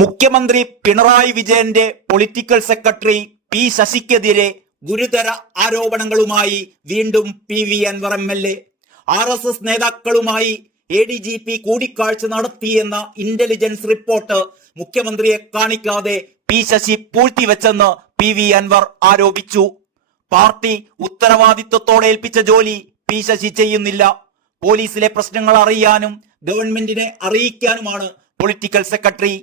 മുഖ്യമന്ത്രി പിണറായി വിജയന്റെ political secretary P ശശിക്കെതിരെ ഗുരുതര ആരോപണങ്ങളുമായി വീണ്ടും PV അൻവർ MLA. RSS നേതാക്കളുമായി ADGP കൂടിക്കാഴ്ച നടത്തിയെന്ന ഇന്റലിജൻസ് റിപ്പോർട്ട് മുഖ്യമന്ത്രിയെ കാണിക്കാതെ പി ശശി പൂഴ്ത്തിവെച്ചെന്ന് PV അൻവർ ആരോപിച്ചു. പാർട്ടി ഉത്തരവാദിത്വത്തോടെ ഏൽപ്പിച്ച ജോലി പി ശശി ചെയ്യുന്നില്ല. പോലീസിലെ പ്രശ്നങ്ങൾ അറിയാനും ഗവൺമെന്റിനെ അറിയിക്കാനുമാണ് പൊളിറ്റിക്കൽ സെക്രട്ടറി.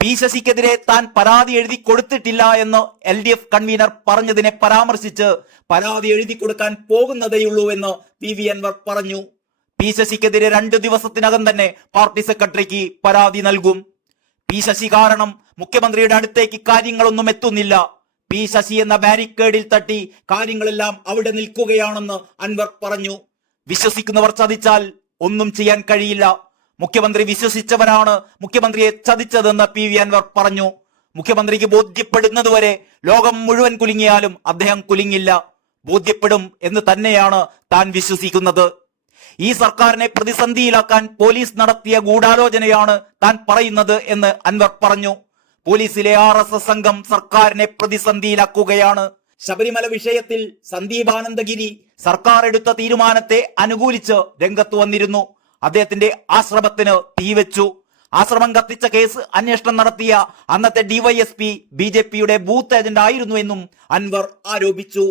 പി ശശിക്കെതിരെ താൻ പരാതി എഴുതി കൊടുത്തിട്ടില്ല എന്ന് LDF കൺവീനർ പറഞ്ഞതിനെ പരാമർശിച്ച് പരാതി എഴുതി കൊടുക്കാൻ പോകുന്നതേയുള്ളൂ എന്ന് PV അൻവർ പറഞ്ഞു. പി ശശിക്കെതിരെ 2 ദിവസത്തിനകം തന്നെ പാർട്ടി സെക്രട്ടറിക്ക് പരാതി നൽകും. പി ശശി കാരണം മുഖ്യമന്ത്രിയുടെ അടുത്തേക്ക് കാര്യങ്ങളൊന്നും എത്തുന്നില്ല. പി ശശി എന്ന ബാരിക്കേഡിൽ തട്ടി കാര്യങ്ങളെല്ലാം അവിടെ നിൽക്കുകയാണെന്ന് അൻവർ പറഞ്ഞു. വിശ്വസിക്കുന്നവർ ചതിച്ചാൽ ഒന്നും ചെയ്യാൻ കഴിയില്ല. മുഖ്യമന്ത്രി വിശ്വസിച്ചവരാണ് മുഖ്യമന്ത്രിയെ ചതിച്ചതെന്ന് PV അൻവർ പറഞ്ഞു. മുഖ്യമന്ത്രിക്ക് ബോധ്യപ്പെടുന്നതുവരെ ലോകം മുഴുവൻ കുലുങ്ങിയാലും അദ്ദേഹം കുലുങ്ങില്ല. ബോധ്യപ്പെടും എന്ന് തന്നെയാണ് താൻ വിശ്വസിക്കുന്നത്. ഈ സർക്കാരിനെ പ്രതിസന്ധിയിലാക്കാൻ പോലീസ് നടത്തിയ ഗൂഢാലോചനയാണ് താൻ പറയുന്നത് എന്ന് അൻവർ പറഞ്ഞു. പോലീസിലെ RSS സംഘം സർക്കാരിനെ പ്രതിസന്ധിയിലാക്കുകയാണ്. ശബരിമല വിഷയത്തിൽ സന്ദീപ് ആനന്ദഗിരി സർക്കാർ എടുത്ത തീരുമാനത്തെ അനുകൂലിച്ച് രംഗത്ത് വന്നിരുന്നു. അദ്ദേഹത്തിന്റെ ആശ്രമത്തിന് തീവെച്ചു. ആശ്രമം കത്തിച്ച കേസ് അന്വേഷണം നടത്തിയ അന്നത്തെ DYSP BJPയുടെ ബൂത്ത് ഏജന്റ് ആയിരുന്നു എന്നും അൻവർ ആരോപിച്ചു.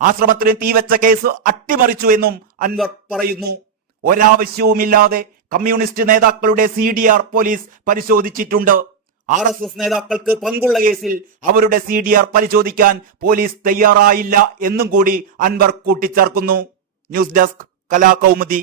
ആശ്രമത്തിന് തീവെച്ച കേസ് അട്ടിമറിച്ചു എന്നും അൻവർ പറയുന്നു. ഒരാവശ്യവുമില്ലാതെ കമ്മ്യൂണിസ്റ്റ് നേതാക്കളുടെ CDR പോലീസ് പരിശോധിച്ചിട്ടുണ്ട്. RSS നേതാക്കൾക്ക് പങ്കുള്ള കേസിൽ അവരുടെ CDR പരിശോധിക്കാൻ പോലീസ് തയ്യാറായില്ല എന്നും കൂടി അൻവർ കൂട്ടിച്ചേർക്കുന്നു. News desk Kalakaumudi.